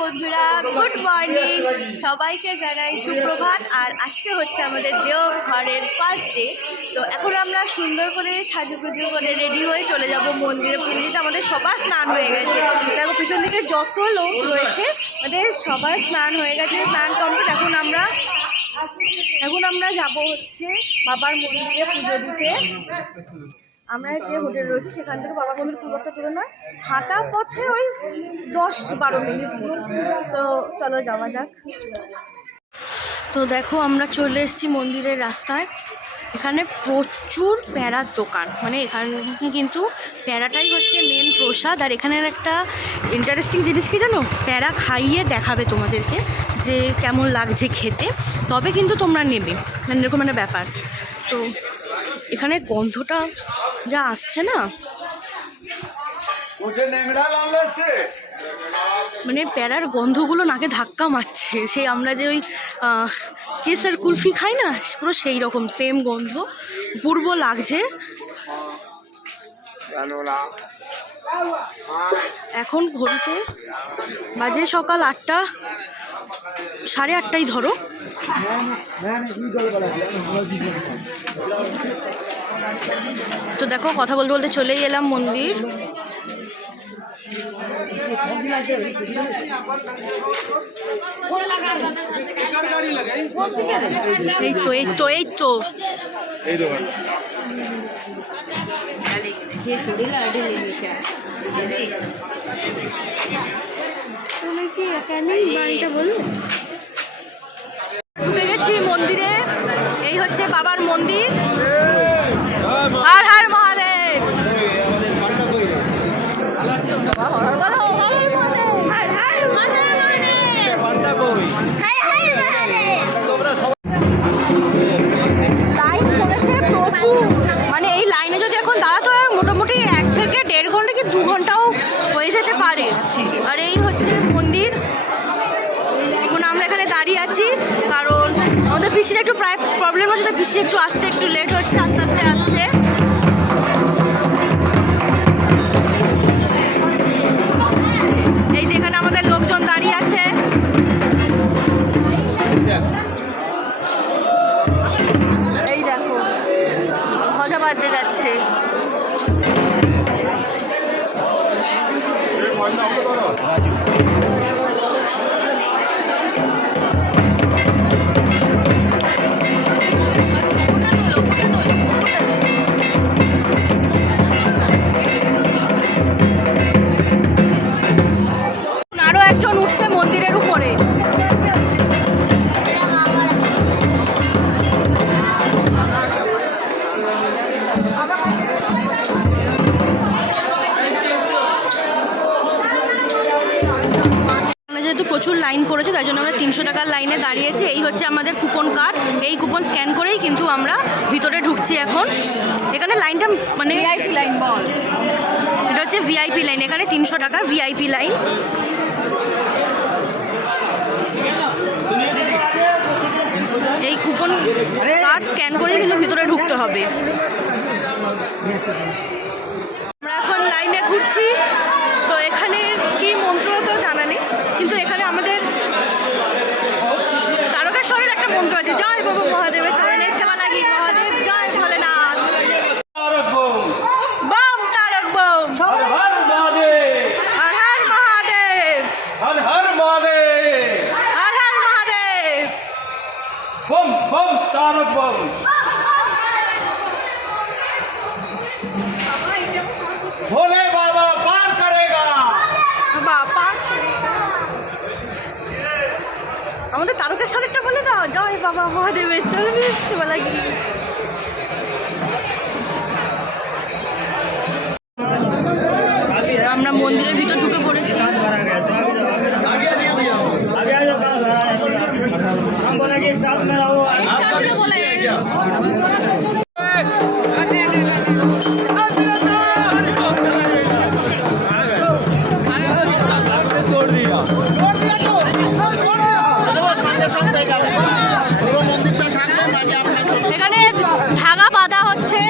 বন্ধুরা, good morning. সবাইকে জানাই সুপ্রভাত। আর আজকে হচ্ছে আমাদের দেওঘরের ফার্স্ট ডে। তো এখন আমরা সুন্দর করে সাজুগুজু করে রেডি হয়ে চলে যাব মন্দিরে পুজো দিতে। আমাদের সবার স্নান হয়ে গেছে, দেখো পিছন দিকে যত লোক রয়েছে আমাদের সবার স্নান হয়ে গেছে, স্নান কমপ্লিট। এখন আমরা যাব হচ্ছে বাবার মন্দিরে পুজো দিতে। আমরা যে হোটেল রয়েছে সেখান থেকে বাবার মন্দির খুব একটা দূরে নয়, হাঁটা পথে ওই 10-12 মিনিট মতো। তো চলো যাওয়া যাক। তো দেখো আমরা চলে এসেছি মন্দিরের রাস্তায়। এখানে প্রচুর প্যারার দোকান, মানে এখানে কিন্তু প্যারাটাই হচ্ছে মেন প্রসাদ। আর এখানের একটা ইন্টারেস্টিং জিনিস কি জানো, প্যারা খাইয়ে দেখাবে তোমাদেরকে যে কেমন লাগছে খেতে, তবে কিন্তু তোমরা নেবে, মানে এরকম একটা ব্যাপার। তো এখানে গন্ধটা যা আসছে না, মানে প্যারার গন্ধগুলো নাকে ধাক্কা মারছে। সেই আমরা যে ওই কেসার কুলফি খাই না, পুরো সেই রকম সেম গন্ধ, পূর্ব লাগছে। এখন ঘড়িতে বাজে সকাল 8টা, 8:30 ধরো। তো দেখো কথা বলতে বলতে চলেই এলাম মন্দির। এই তো এই তো এই তো ঢুকে গেছি মন্দিরে। এই হচ্ছে বাবার মন্দির। হর হর মহাদেব। লাইন পড়েছে প্রচুর, মানে এই লাইনে যদি এখন দাঁড়াতে হয় মোটামুটি 1 থেকে 1.5 ঘন্টা কি 2 ঘন্টাও হয়ে যেতে পারে। আর এই হচ্ছে মন্দির। এখন আমরা এখানে দাঁড়িয়ে আছি কারণ আমাদের পিসির একটু প্রায় প্রবলেম হচ্ছে, তো পিসি একটু আসতে একটু লেট হচ্ছে, আস্তে আস্তে আসছে। এই যে এখানে আমাদের লোকজন দাঁড়িয়ে আছে। এই দেখো ধ্বজা বাঁধতে যাচ্ছে। আরো একজন উঠছে মন্দিরের উপরে। যেহেতু প্রচুর লাইন পড়েছে তাই জন্য আমরা 300 টাকার লাইনে দাঁড়িয়েছি। এই হচ্ছে আমাদের কুপন কার্ড, এই কুপন স্ক্যান করেই কিন্তু আমরা ভিতরে ঢুকছি। এখন এখানে লাইনটা মানে ভিআইপি লাইন বল, এটা হচ্ছে ভিআইপি লাইন। এখানে 300 টাকার ভিআইপি লাইন। এই কুপন কার্ড স্ক্যান করেই কিন্তু ভিতরে ঢুকতে হবে। আমরা এখন লাইনে ঘুরছি। তো এখানে কি মন্ত্র তো জানা নেই, কিন্তু এখানে আমাদের তারকেশ্বরের একটা মন্ত্র আছে, জয় বাবা মহাদেবের চরণে সেবা লাগি, মহাদেব জয় ভোলেনাথ, বম তারক বম, হর হর মহাদেব, হর হর মহাদেব, হর হর মহাদেব, হর হর মহাদেব, বম বম তারক বম। ভোলে বাবা পার করেগা, বাবা পার করেগা। আমাদের তারকেশ্বরেরটা বলে দাও, জয় বাবা মহাদেবের চরণে সেবা লাগি। আমরা মন্দিরের ভিতর ঢুকে পড়েছি। এখানে ধাগা বাঁধা হচ্ছে।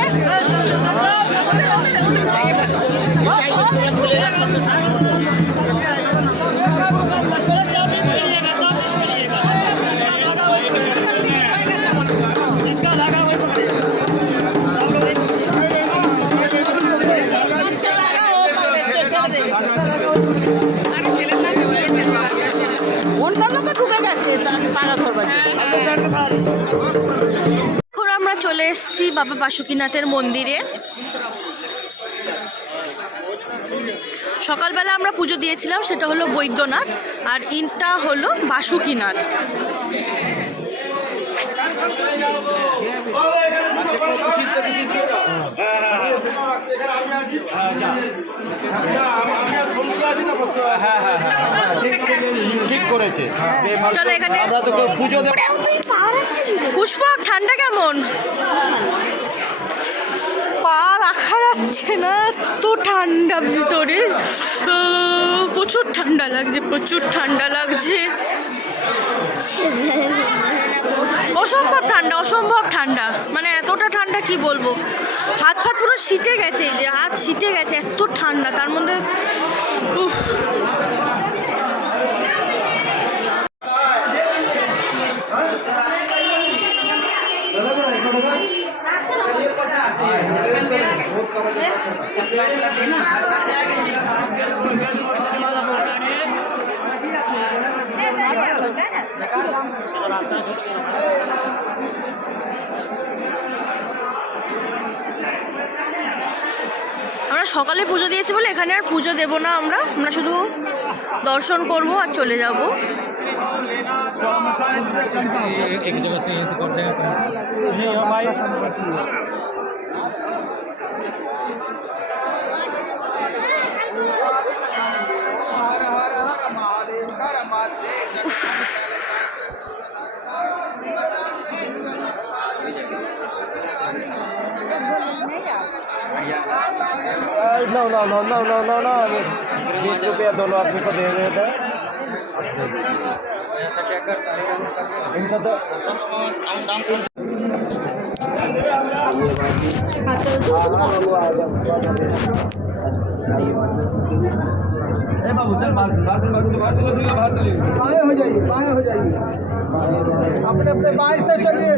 এখন আমরা চলে এসেছি বাবা বাসুকীনাথের মন্দিরে। সকালবেলা আমরা পুজো দিয়েছিলাম, সেটা হলো বৈদ্যনাথ, আর ইনটা হলো বাসুকীনাথ। ঠিক করেছে। চলো এখানে আমরা তো পুজো দেব। পুষ্পক ঠান্ডা কেমন? পা রাখা যাচ্ছে না, এত ঠান্ডা ভিতরে, প্রচুর ঠান্ডা লাগছে, প্রচুর ঠান্ডা লাগছে, অসম্ভব ঠান্ডা, অসম্ভব ঠান্ডা, মানে এতটা ঠান্ডা কি বলবো, হাত ফাত পুরো শীতে গেছে, এই যে হাত শীতে গেছে, এত ঠান্ডা। তার মধ্যে উফ, আমরা সকালে পুজো দিয়েছি বলে এখানে আর পুজো দেব না, আমরা শুধু দর্শন করব আর চলে যাব। एक जगह से यहीं से कर देंगे तो No. 20 रुपया दोनों आदमी को दे रहे थे। ऐसा क्या करता है इनका तो बाबू चल बाहर हो जाइए अपने अपने बाएं से चलिए।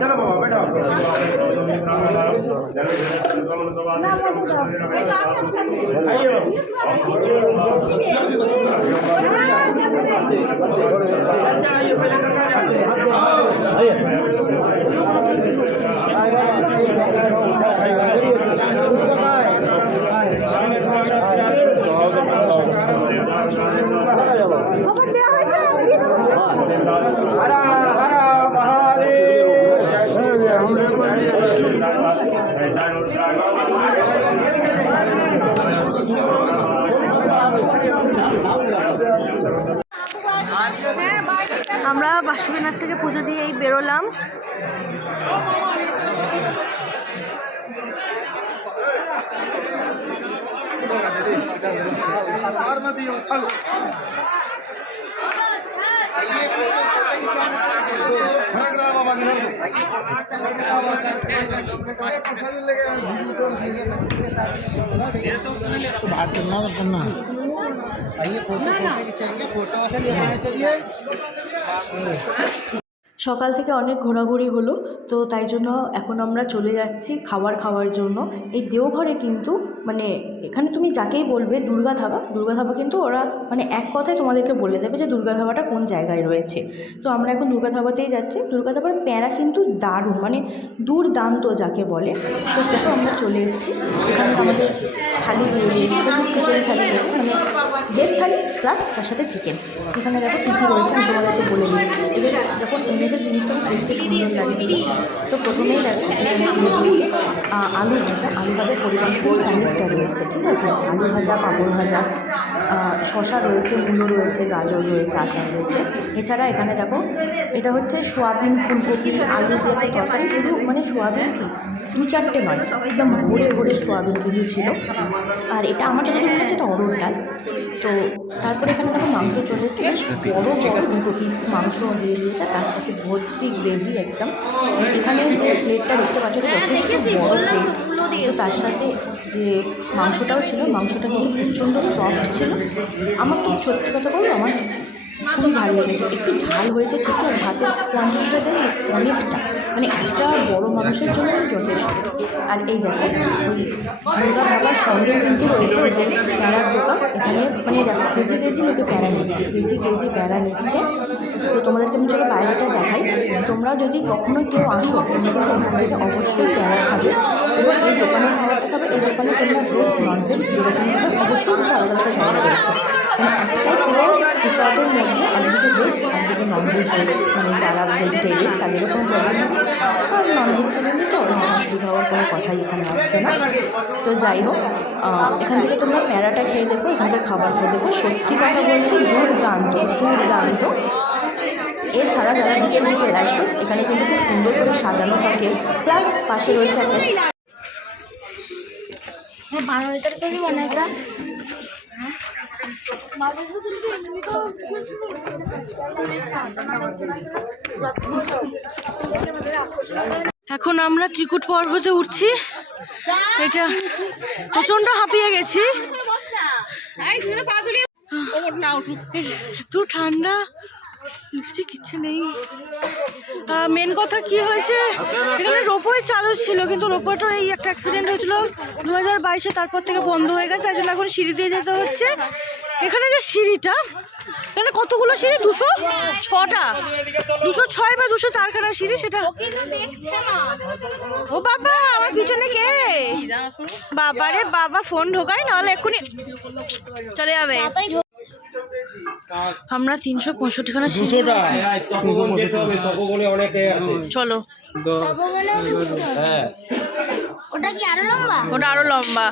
चलो बाबा बैठो। আমরা বাসুকীনাথ থেকে পুজো দিয়ে এই বেরোলাম। সকাল থেকে অনেক ঘোরাঘুরি হলো, তো তাই জন্য এখন আমরা চলে যাচ্ছি খাওয়ার জন্য। এই দেওঘরে কিন্তু মানে এখানে তুমি যাকেই বলবে দুর্গা ধাবা কিন্তু ওরা মানে এক কথায় তোমাদেরকে বলে দেবে যে দুর্গা ধাবাটা কোন জায়গায় রয়েছে। তো আমরা এখন দুর্গা ধাবাতেই যাচ্ছি। দুর্গা ধাবার প্যাঁড়া কিন্তু দারুণ, মানে দুর্দান্ত যাকে বলে। তো দেখো আমরা চলে এসেছি, এখানে আমাদের থালি দিয়ে দিয়েছি, চিকেন থালি দিয়েছি, মানে ভেজ থালি প্লাস তার সাথে চিকেন। এখানে দেখো কী কী রয়েছে আমি তোমাদেরকে বলে দিচ্ছি। এদের যখন এনেছে জিনিসটা দেখতে সুন্দর লাগে। তো প্রথমেই দেখো এখানে দিয়েছে আলু ভাজার পরিমাণ অনেকটা রয়েছে, ঠিক আছে। আলু ভাজা, পাঁপড় ভাজা, শশা রয়েছে, মূলো রয়েছে, গাজর রয়েছে, আচার রয়েছে। এছাড়া এখানে দেখো এটা হচ্ছে সোয়াবিন, ফুলকপি, আলু দিয়ে তরকারি, শুধু মানে সোয়াবিন কি 2-4টে নয়, একদম ভরে সোয়াবিন কিছু ছিল। আর এটা আমার যতদূর মনে হচ্ছে এটা অরুণ ডাল। তো তারপরে এখানে দেখো মাংস চলে এসেছে, বেশ বড় বড় দুটো পিস মাংস দিয়ে দিয়েছে, তার সাথে ভর্তি গ্রেভি একদম। এখানে যে প্লেটটা দেখতে পাচ্ছ এটা যথেষ্ট বড় প্লেট। তো তার সাথে যে মাংসটাও ছিল, মাংসটা কিন্তু প্রচণ্ড সফট ছিল। আমার তো সত্যি কথা বলবো আমার খুবই ভালো লেগেছে। একটু ঝাল হয়েছে ঠিকই, আর ভাতের কোয়ান্টিটিটা দেয় অনেকটা, মানে একটা বড় মানুষের জন্য যথেষ্ট। আর এই দেখো ওই দুর্গা ধাবার সঙ্গে কিন্তু রয়েছে ওই যে প্যারার দোকান। এখানে মানে দেখো কেজি কেজি লোকে প্যারা নিচ্ছে, কেজি কেজি প্যারা নিচ্ছে। তো তোমাদেরকে আমি চলো বাইরেটা দেখাই। তোমরা যদি কখনো কেউ আসো তোমরা কিন্তু এখান থেকে অবশ্যই প্যারা খাবে, এবং এই দোকানে খাওয়াটা খাবে। এই দোকানে তোমরা ভেজ ননভেজ দুরকমভাবে অবশ্যই দুটো আলাদা আলাদা জায়গা রয়েছে, মানে একটাই পুরো রিসর্টের মধ্যে একদিকে ভেজ একদিকে ননভেজ রয়েছে। মানে যারা ভেজিটেরিয়ান তাদেরও কোনো প্রবলেম নেই, আর নন ভেজিটেরিয়ান তো অসুবিধা হওয়ার কোনো কথাই এখানে আসছে না। তো যাই হোক, এখান থেকে তোমরা প্যারাটা খেয়ে দেখো, এখানকার খাবার খেয়ে দেখো, সত্যি কথা বলছি দুর্দান্ত দুর্দান্ত। এছাড়া যারা বিকেল বিকেল আসবে এখানে কিন্তু খুব সুন্দর করে সাজানো থাকে, প্লাস পাশে রয়েছে একটা বাংলাদেশের ছবি মনে আছে। এখন আমরা ত্রিকুট পর্বতে উঠছি। এটা প্রচন্ড হাঁপিয়ে গেছি, এত ঠান্ডা, নিশ্চয়ই কিচ্ছু নেই। মেন কথা কি হয়েছে, এখানে রোপওয়ে চালু ছিল, কিন্তু রোপওয়েটা এই একটা অ্যাক্সিডেন্ট হয়েছিল 2022-এ, তারপর থেকে বন্ধ হয়ে গেছে, তাই জন্য এখন সিঁড়ি দিয়ে যেতে হচ্ছে। এখানে যে সিঁড়িটা, এখানে কতগুলো সিঁড়ি, 206টা, 206 বা 204খানা সিঁড়ি, সেটা ও বাবা আমার পিছনে কে, বাবা রে বাবা, ফোন ঢোকাই নাহলে এক্ষুনি চলে যাবে। আমরা 365খানা সিঁড়ি, চলো ওটা কি আরো লম্বা? ওটা আরো লম্বা।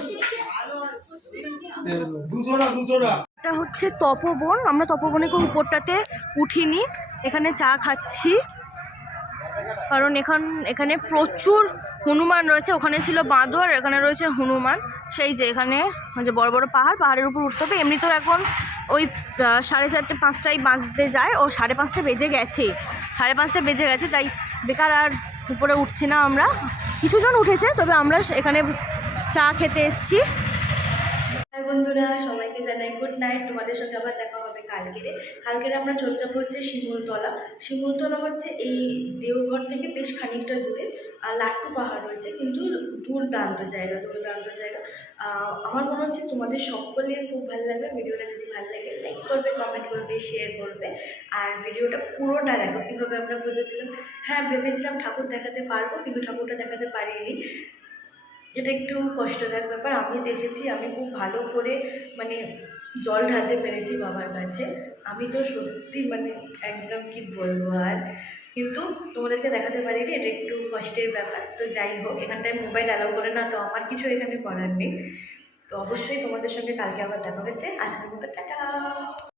এটা হচ্ছে তপবন, আমরা তপবনের উপরটাতে উঠিনি, এখানে চা খাচ্ছি, কারণ এখানে প্রচুর হনুমান রয়েছে। ওখানে ছিল বাঁদর, এখানে রয়েছে হনুমান। সেই যে এখানে যে বড় বড় পাহাড়ের উপর উঠতে হবে। এমনিতেও এখন ওই 4:30 5টায় বাজতে যায়, ও 5:30 বেজে গেছে, 5:30 বেজে গেছে, তাই বেকার আর উপরে উঠছি না। আমরা কিছুজন উঠেছে, তবে আমরা এখানে চা খেতে এসছি। বন্ধুরা সবাইকে জানাই গুড নাইট। তোমাদের সঙ্গে আবার দেখা হবে কালকেরে আমরা চলে যাবো হচ্ছে শিমুলতলা। শিমুলতলা হচ্ছে এই দেওঘর থেকে বেশ খানিকটা দূরে, আর লাট্টু পাহাড় রয়েছে, কিন্তু দুর্দান্ত জায়গা। আমার মনে হচ্ছে তোমাদের সকলের খুব ভালো লাগবে। ভিডিওটা যদি ভালো লাগে লাইক করবে, কমেন্ট করবে, শেয়ার করবে, আর ভিডিওটা পুরোটা দেখো কীভাবে আমরা পুজো দিলাম। হ্যাঁ, ভেবেছিলাম ঠাকুর দেখাতে পারবো, কিন্তু ঠাকুরটা দেখাতে পারিনি, এটা একটু কষ্টদায়ক ব্যাপার। আমি দেখেছি, আমি খুব ভালো করে মানে জল ঢালতে পেরেছি বাবার কাছে। আমি তো সত্যি মানে একদম কি বলবো আর, কিন্তু তোমাদেরকে দেখাতে পারিনি, এটা একটু কষ্টের ব্যাপার। তো যাই হোক, এখানটায় মোবাইল অ্যালাউ করে না, তো আমার কিছু এখানে করার নেই। তো অবশ্যই তোমাদের সঙ্গে কালকে আবার দেখা হচ্ছে। আজকের মতো টাটা।